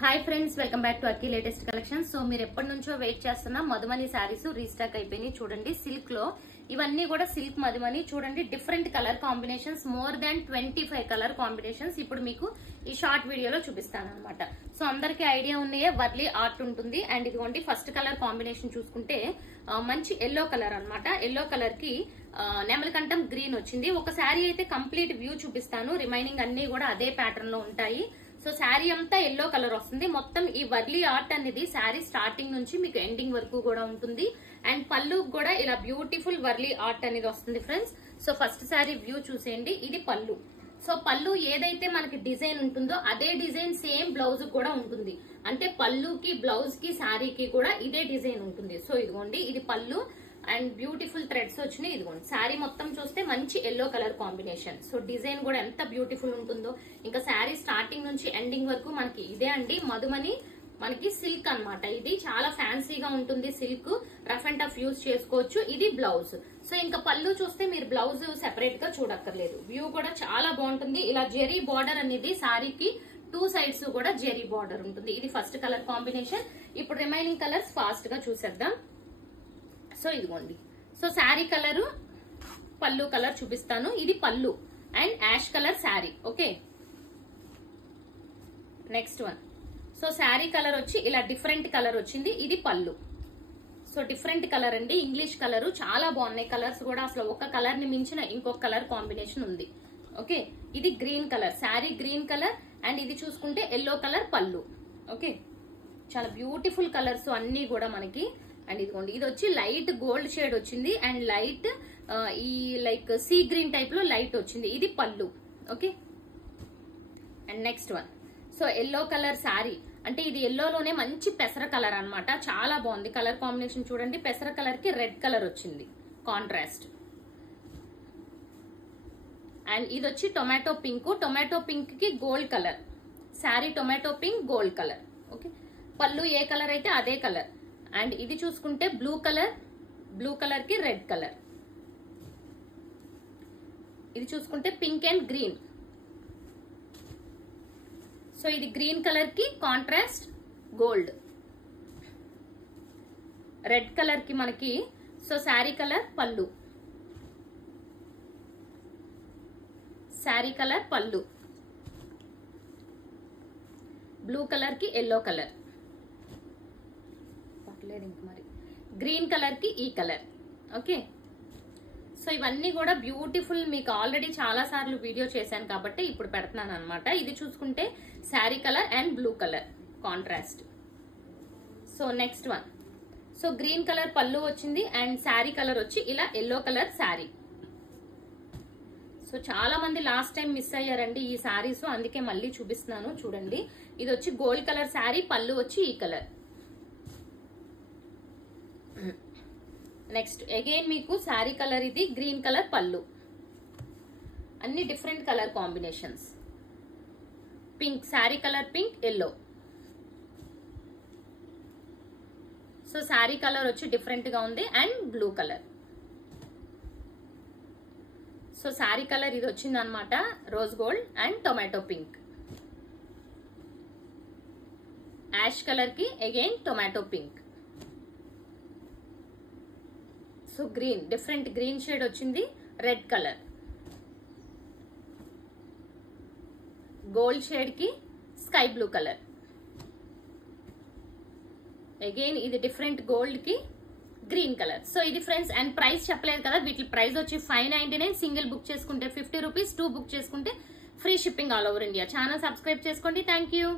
Hi friends, welcome back to Akki latest collections. So మీరు ఎప్పటి నుంచో వెయిట్ చేస్తున్న మధుమని శారీస్ రీస్టాక్ అయిపోయినాయి. చూడండి, సిల్క్ లో ఇవన్నీ కూడా సిల్క్ మధుమని. చూడండి, different colour combinations, more than 25 colour combinations ఇప్పుడు మీకు ఈ షార్ట్ వీడియోలో చూపిస్తాను అనమాట. సో అందరికి ఐడియా ఉన్నాయే, వర్లీ ఆర్ట్ ఉంటుంది. అండ్ ఇదిగోండి, ఫస్ట్ కలర్ కాంబినేషన్ చూసుకుంటే మంచి ఎల్లో కలర్ అనమాట. ఎల్లో కలర్ కి నెమలికంఠం గ్రీన్ వచ్చింది. ఒక శారీ అయితే కంప్లీట్ వ్యూ చూపిస్తాను, రిమైనింగ్ అన్ని కూడా అదే ప్యాటర్న్ లో ఉంటాయి. సో శారీ అంతా ఎల్లో కలర్ వస్తుంది. మొత్తం ఈ వర్లీ ఆర్ట్ అనేది శారీ స్టార్టింగ్ నుంచి మీకు ఎండింగ్ వరకు కూడా ఉంటుంది. అండ్ పళ్ళు కూడా ఇలా బ్యూటిఫుల్ వర్లీ ఆర్ట్ అనేది వస్తుంది friends. So first sari view చూసేయండి, ఇది పళ్ళు. సో పళ్ళు ఏదైతే మనకి డిజైన్ ఉంటుందో అదే డిజైన్ సేమ్ బ్లౌజ్ కూడా ఉంటుంది. అంటే పళ్ళుకి, బ్లౌజ్ కి, శారీకి కూడా ఇదే డిజైన్ ఉంటుంది. సో ఇదిగోండి, ఇది పళ్ళు అండ్ బ్యూటిఫుల్ థ్రెడ్స్ వచ్చినాయి. ఇదిగోండి, శారీ మొత్తం చూస్తే మంచి yellow colour combination. So design కూడా ఎంత బ్యూటిఫుల్ ఉంటుందో. ఇంకా శారీ స్టార్టింగ్ నుంచి ఎండింగ్ వరకు మనకి ఇదే అండి. మధుమని మనకి సిల్క్ అన్నమాట. ఇది చాలా ఫ్యాన్సీగా ఉంటుంది. Silk rough and tough use చేసుకోవచ్చు. ఇది బ్లౌజ్. సో ఇంకా పళ్ళు చూస్తే మీరు బ్లౌజ్ సెపరేట్ గా చూడక్కర్లేదు. వ్యూ కూడా చాలా బాగుంటుంది. ఇలా జెరీ బార్డర్ అనేది శారీకి 2 సైడ్స్ కూడా జెరీ బార్డర్ ఉంటుంది. ఇది ఫస్ట్ కలర్ కాంబినేషన్. ఇప్పుడు రిమైనింగ్ కలర్స్ ఫాస్ట్ గా చూసేద్దాం. సో ఇదిగోండి, so sari colour, pallu colour చూపిస్తాను. ఇది pallu and ash colour sari. Okay, next one. So sari colour వచ్చి ఇలా డిఫరెంట్ కలర్ వచ్చింది. ఇది పళ్ళు. సో డిఫరెంట్ కలర్ అండి, ఇంగ్లీష్ కలర్. చాలా బాగున్నాయి కలర్స్ కూడా. అసలు ఒక కలర్ ని మించిన ఇంకొక కలర్ కాంబినేషన్ ఉంది. ఓకే, ఇది green colour sari, green colour. And ఇది చూసుకుంటే ఎల్లో కలర్ పళ్ళు. ఓకే, చాలా బ్యూటిఫుల్ కలర్స్ అన్ని కూడా మనకి. అండ్ ఇదిగోండి, ఇది వచ్చి లైట్ గోల్డ్ షేడ్ వచ్చింది. అండ్ లైట్ ఈ లైక్ సీ గ్రీన్ టైప్ లో లైట్ వచ్చింది. ఇది పళ్ళు. Okay, and next one. So yellow colour sari, అంటే ఇది ఎల్లోలోనే మంచి పెసర కలర్ అన్నమాట. చాలా బాగుంది కలర్ కాంబినేషన్. చూడండి, పెసర కలర్ కి రెడ్ కలర్ వచ్చింది కాంట్రాస్ట్. అండ్ ఇది వచ్చి టొమాటో పింక్. టొమాటో పింక్ కి gold colour sari. Tomato pink, gold colour. Okay, పళ్ళు ఏ కలర్ అయితే అదే కలర్. అండ్ ఇది చూసుకుంటే బ్లూ కలర్, బ్లూ కలర్ కి రెడ్ కలర్. ఇది చూసుకుంటే పింక్ అండ్ గ్రీన్. సో ఇది గ్రీన్ కలర్ కి కాంట్రాస్ట్ గోల్డ్. రెడ్ కలర్ కి మనకి సో శారీ కలర్, పళ్ళు. శారీ కలర్, పళ్ళు. బ్లూ కలర్ కి ఎల్లో కలర్. మరి గ్రీన్ కలర్ కి ఈ కలర్. ఓకే, సో ఇవన్నీ కూడా బ్యూటిఫుల్. మీకు ఆల్రెడీ చాలా సార్లు వీడియో చేశాను కాబట్టి ఇప్పుడు పెడుతున్నాను అనమాట. ఇది చూసుకుంటే sari colour and blue colour contrast. So next one. So green colour పళ్ళు వచ్చింది అండ్ శారీ కలర్ వచ్చి ఇలా ఎల్లో కలర్ శారీ. సో చాలా మంది లాస్ట్ టైం మిస్ అయ్యారండి ఈ శారీస్, అందుకే మళ్ళీ చూపిస్తున్నాను. చూడండి, ఇది వచ్చి గోల్డ్ కలర్ శారీ, పళ్ళు వచ్చి ఈ కలర్. నెక్స్ట్ అగైన్ మీకు శారీ కలర్, ఇది గ్రీన్ కలర్ పళ్ళు. అన్ని different colour combinations. Pink sari colour, pink, yellow. So sari colour వచ్చి డిఫరెంట్ గా ఉంది and blue colour. So sari colour ఇది వచ్చింది అనమాట, rose gold and tomato pink. Ash colour కి again tomato pink. So green, different green shade వచ్చింది. రెడ్ కలర్, గోల్డ్ షేడ్ కి sky blue colour. Again ఇది డిఫరెంట్ గోల్డ్ కి గ్రీన్ కలర్. సో ఇది friends. And price చెప్పలేదు కదా, వీటి price వచ్చి 599. సింగిల్ బుక్ చేసుకుంటే 50 రూపీస్, 2 బుక్ చేసుకుంటే free shipping all over India. Channel subscribe చేసుకోండి. Thank you.